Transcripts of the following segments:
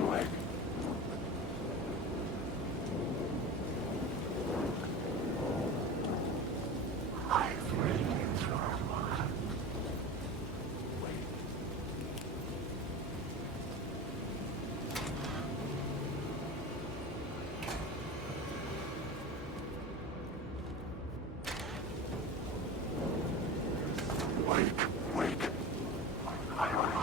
sunlight. I've read into our mind. Wait. Wait, wait. I already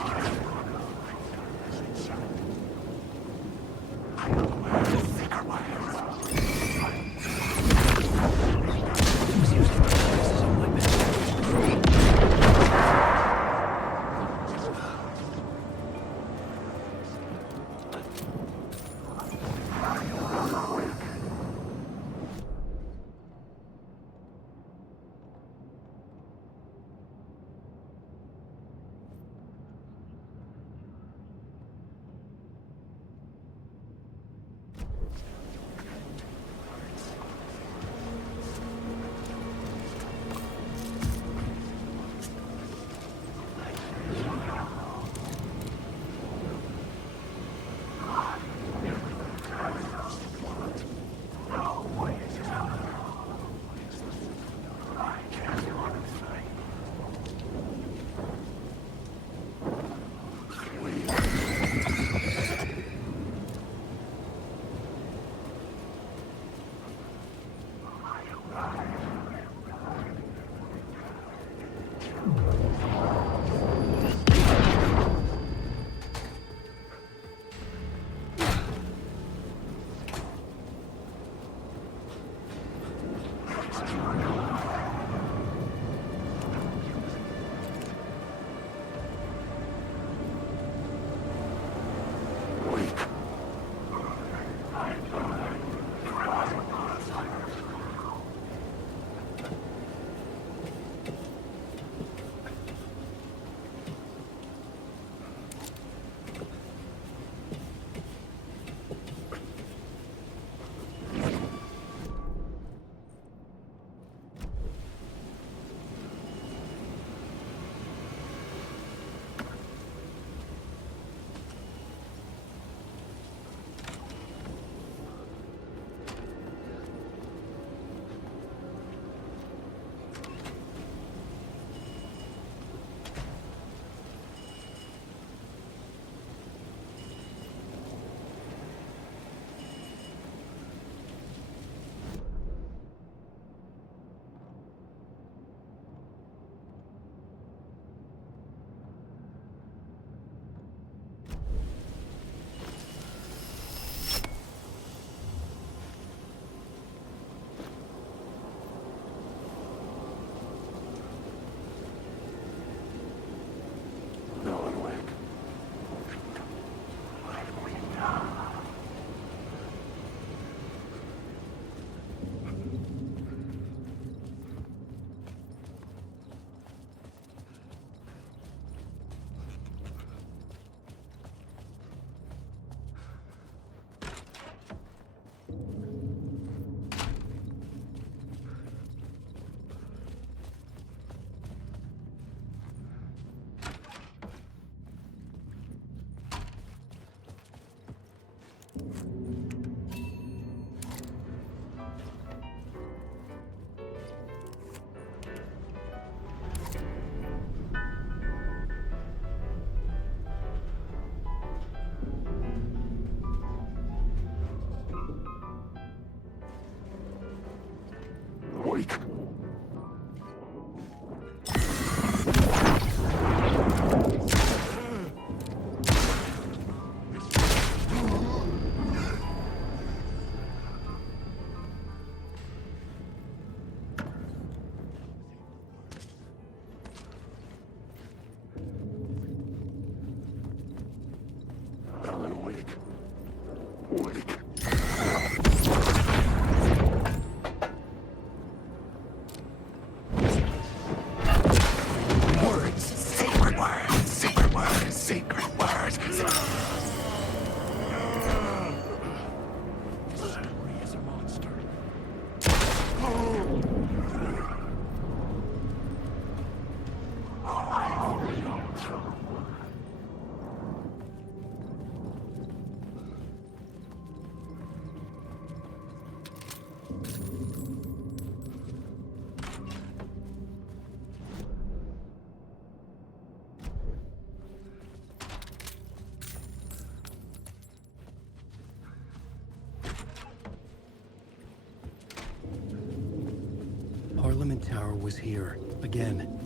apartment tower was here, again.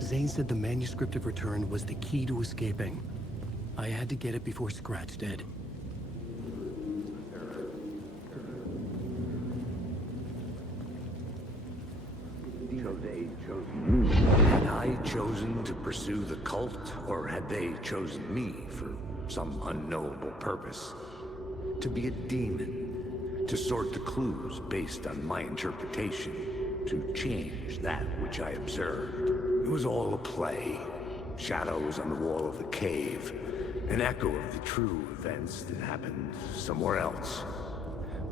Zane said the manuscript of return was the key to escaping. I had to get it before Scratch did. Had I chosen to pursue the cult, or had they chosen me for some unknowable purpose? To be a demon, to sort the clues based on my interpretation, to change that which I observed. It was all a play. Shadows on the wall of the cave, an echo of the true events that happened somewhere else.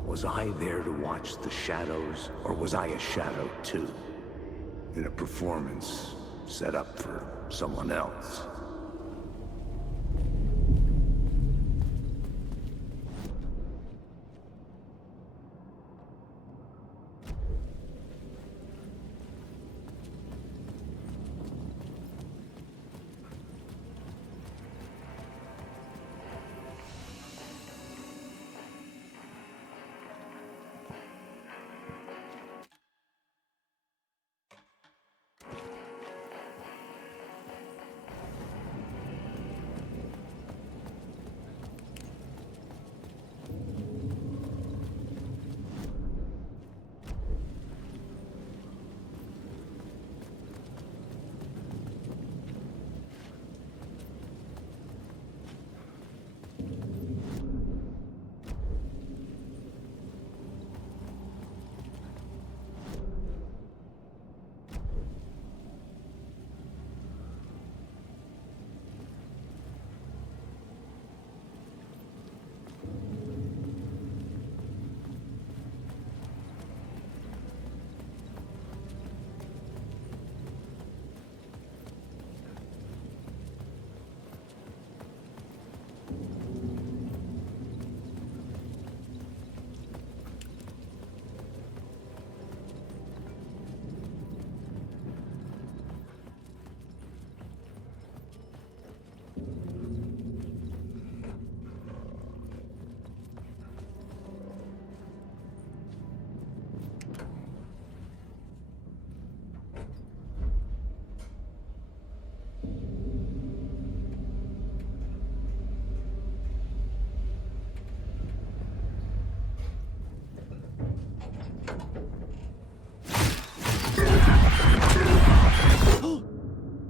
Was I there to watch the shadows, or was I a shadow too? In a performance set up for someone else.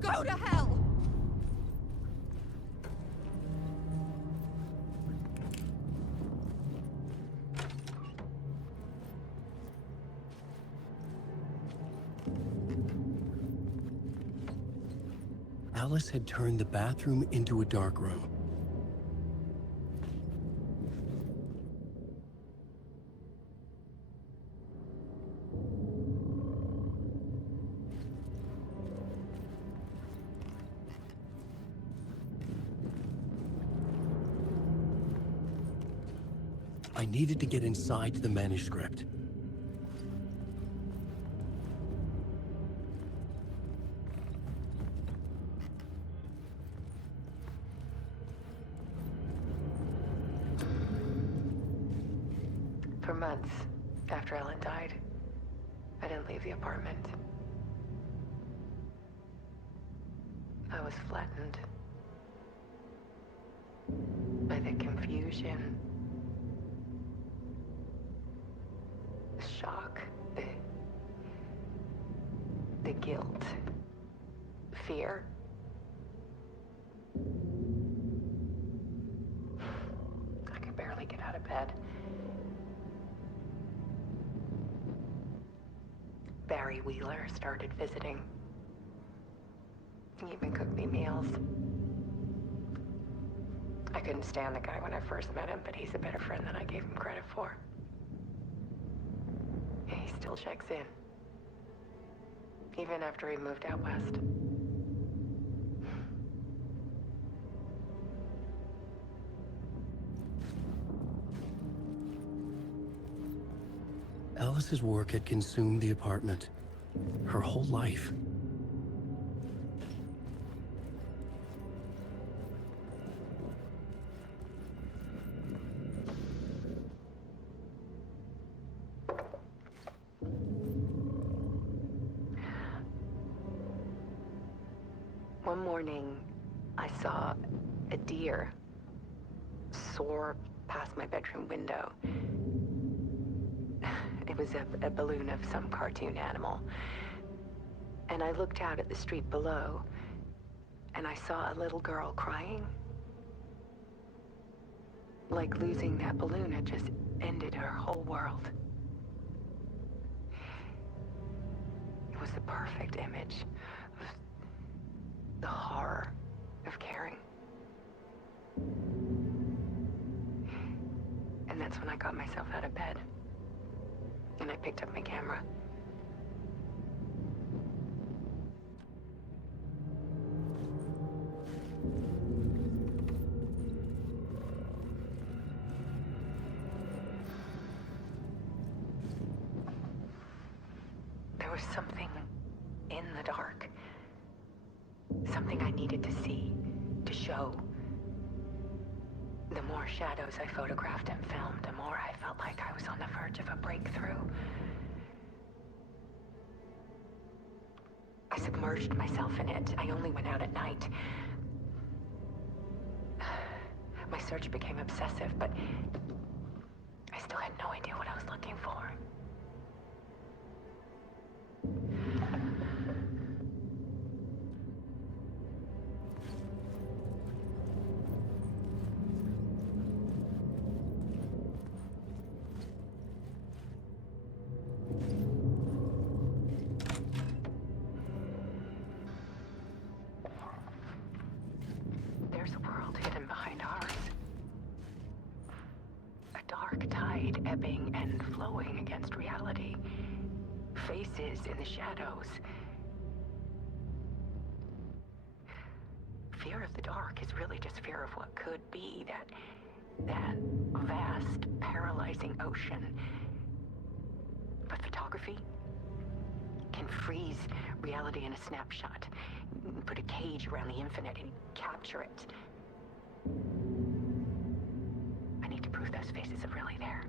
Go to hell! Alice had turned the bathroom into a dark room. I needed to get inside the manuscript. For months after Ellen died, I didn't leave the apartment. I was flattened by the confusion, the shock, the guilt, fear. I could barely get out of bed. Barry Wheeler started visiting. He even cooked me meals. I couldn't stand the guy when I first met him, but he's a better friend than I gave him credit for. And he still checks in. Even after he moved out west. Alice's work had consumed the apartment. Her whole life. One morning, I saw a deer soar past my bedroom window. It was a balloon of some cartoon animal. And I looked out at the street below, and I saw a little girl crying. Like losing that balloon had just ended her whole world. It was the perfect image of the horror of caring. And that's when I got myself out of bed. And I picked up my camera. There was something in the dark. Something I needed to see, to show. The more shadows I photographed and filmed, the more I felt like I was on the verge of a breakthrough. I submerged myself in it. I only went out at night. My search became obsessive, but I still had no idea what I was looking for. There's a world hidden behind ours. A dark tide ebbing and flowing against reality. Faces in the shadows. Fear of the dark is really just fear of what could be, that vast, paralyzing ocean. But photography can freeze reality in a snapshot. Put a cage around the infinite and capture it. I need to prove those faces are really there.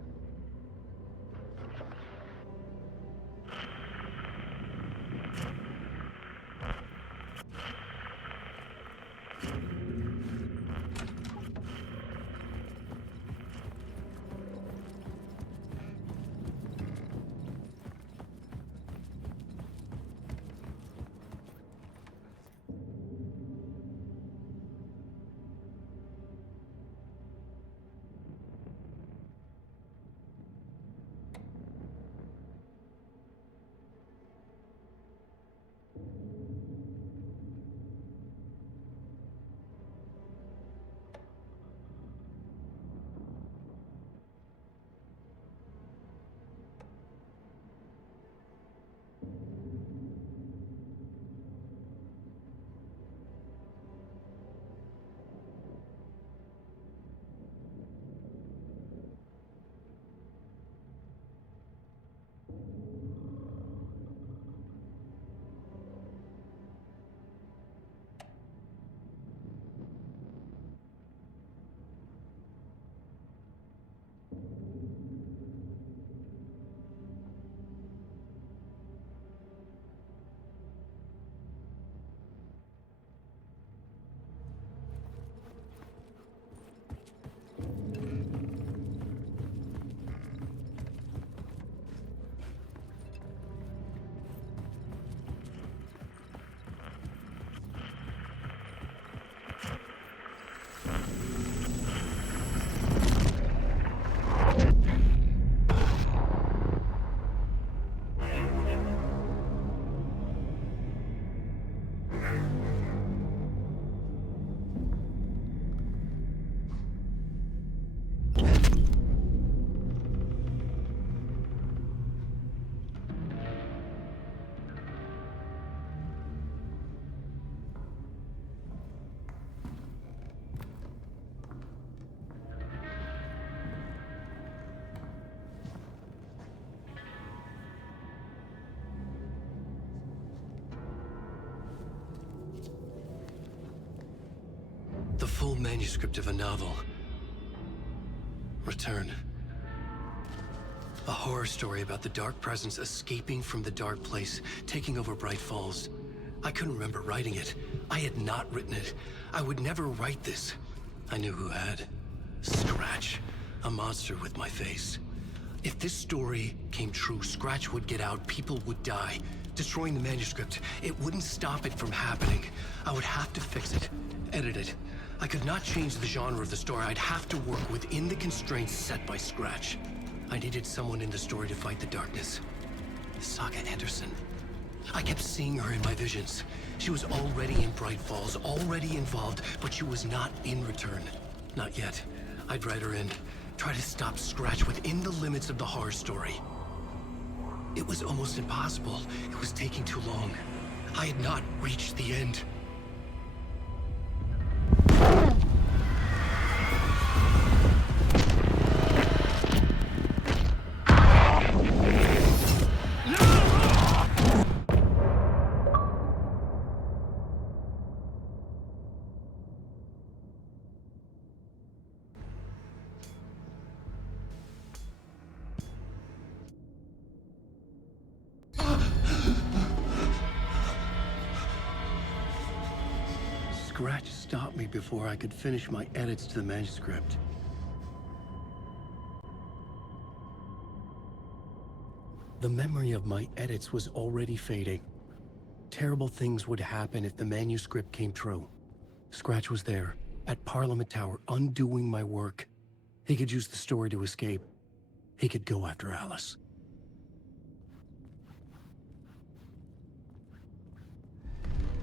The full manuscript of a novel. Return. A horror story about the dark presence escaping from the dark place, taking over Bright Falls. I couldn't remember writing it. I had not written it. I would never write this. I knew who had. Scratch. A monster with my face. If this story came true, Scratch would get out, people would die. Destroying the manuscript, it wouldn't stop it from happening. I would have to fix it, edit it. I could not change the genre of the story. I'd have to work within the constraints set by Scratch. I needed someone in the story to fight the darkness. Saga Anderson. I kept seeing her in my visions. She was already in Bright Falls, already involved, but she was not in Return. Not yet. I'd write her in. Try to stop Scratch within the limits of the horror story. It was almost impossible. It was taking too long. I had not reached the end. Scratch stopped me before I could finish my edits to the manuscript. The memory of my edits was already fading. Terrible things would happen if the manuscript came true. Scratch was there, at Parliament Tower, undoing my work. He could use the story to escape. He could go after Alice.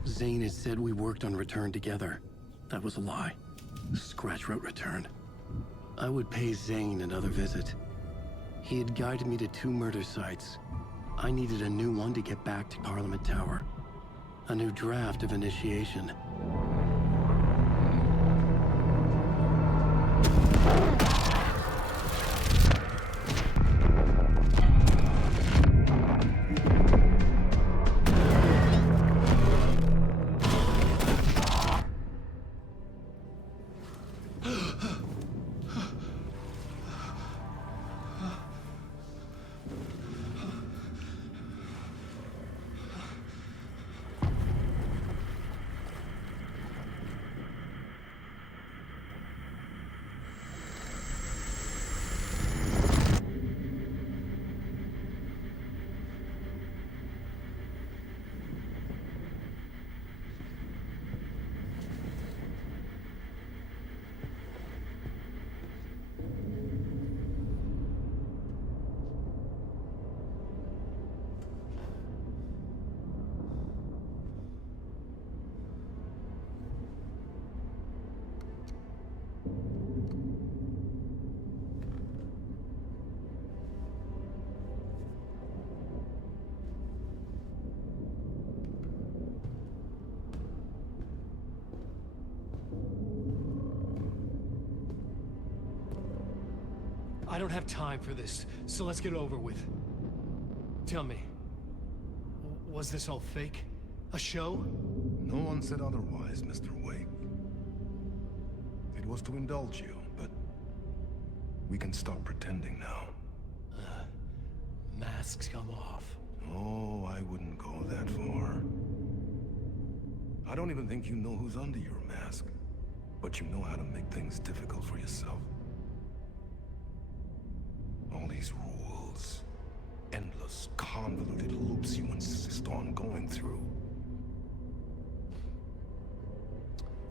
Zane had said we worked on Return together. That was a lie. Scratch wrote Return. I would pay Zane another visit. He had guided me to 2 murder sites. I needed a new one to get back to Parliament Tower. A new draft of Initiation. I don't have time for this, so let's get over with. Tell me, was this all fake? A show? No one said otherwise, Mr. Wake. It was to indulge you, but we can stop pretending now. Masks come off. Oh, I wouldn't go that far. I don't even think you know who's under your mask, but you know how to make things difficult for yourself. All these rules, endless, convoluted loops you insist on going through.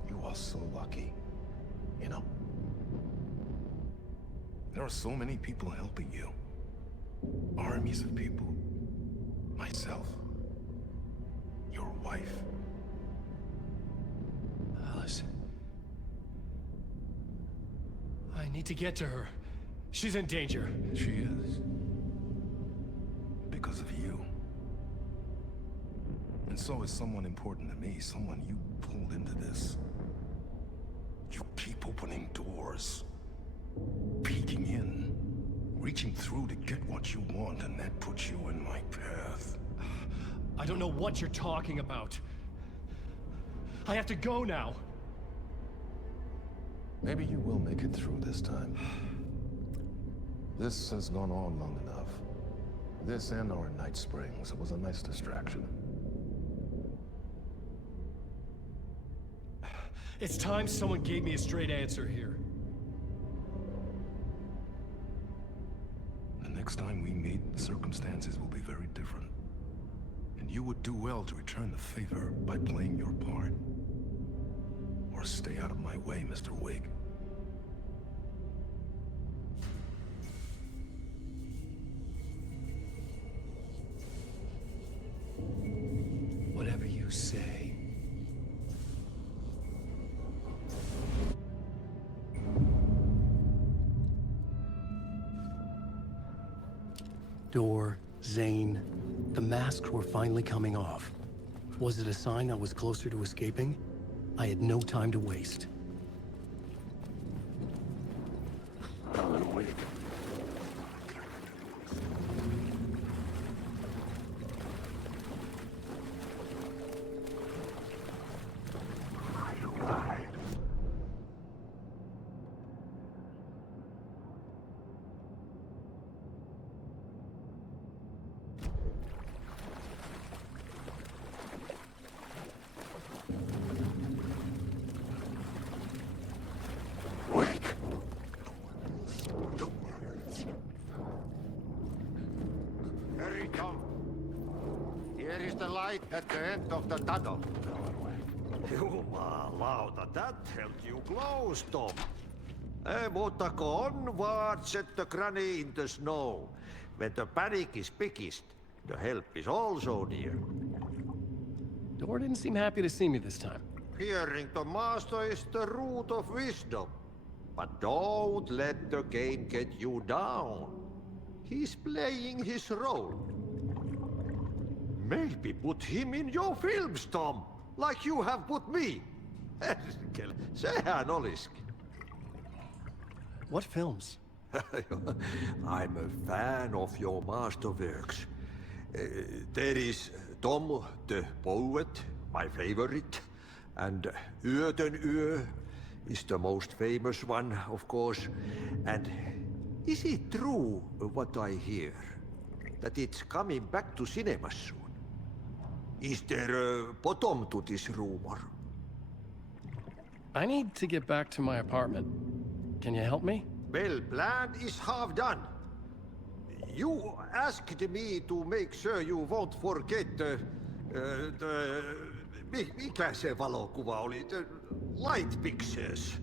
You are so lucky, you know? There are so many people helping you. Armies of people. Myself. Your wife. Alice. I need to get to her. She's in danger. She is. Because of you. And so is someone important to me, someone you pulled into this. You keep opening doors. Peeking in. Reaching through to get what you want, and that puts you in my path. I don't know what you're talking about. I have to go now. Maybe you will make it through this time. This has gone on long enough. This and our Night Springs. It was a nice distraction. It's time someone gave me a straight answer here. The next time we meet, the circumstances will be very different. And you would do well to return the favor by playing your part. Or stay out of my way, Mr. Wig. Whatever you say. Door, Zane, the masks were finally coming off. Was it a sign I was closer to escaping? I had no time to waste. Hurry, Tom. Here is the light at the end of the tunnel. Jumalauta, that held you close, Tom. Mutta on vaan set the granny in the snow. When the panic is biggest, the help is also near. Door didn't seem happy to see me this time. Hearing the master is the root of wisdom. But don't let the game get you down. He's playing his role. Maybe put him in your films, Tom, like you have put me. Sehän olisikin. What films? I'm a fan of your masterworks. There is Tom the Poet, my favorite, and Yöten Yö is the most famous one, of course. And is it true what I hear? That it's coming back to cinemas soon? Is there a bottom to this rumor? I need to get back to my apartment. Can you help me? Well, plan is half done. You asked me to make sure you won't forget mikä se valokuva oli? The light pictures.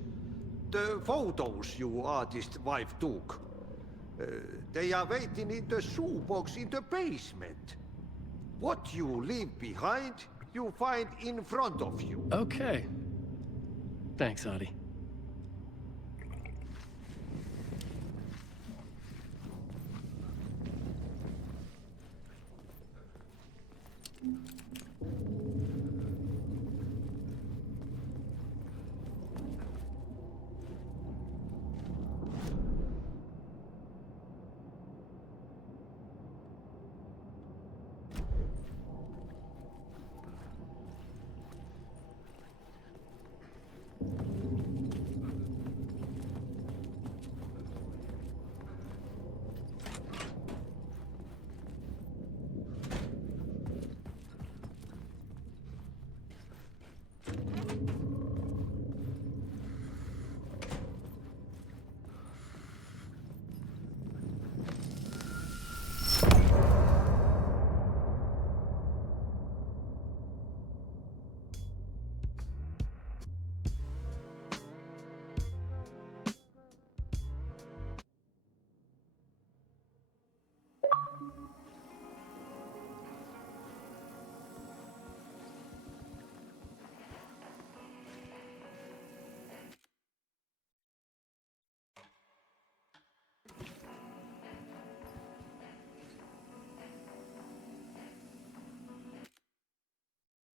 The photos your artist wife took. They are waiting in the shoebox in the basement. What you leave behind, you find in front of you. Okay. Thanks, Adi.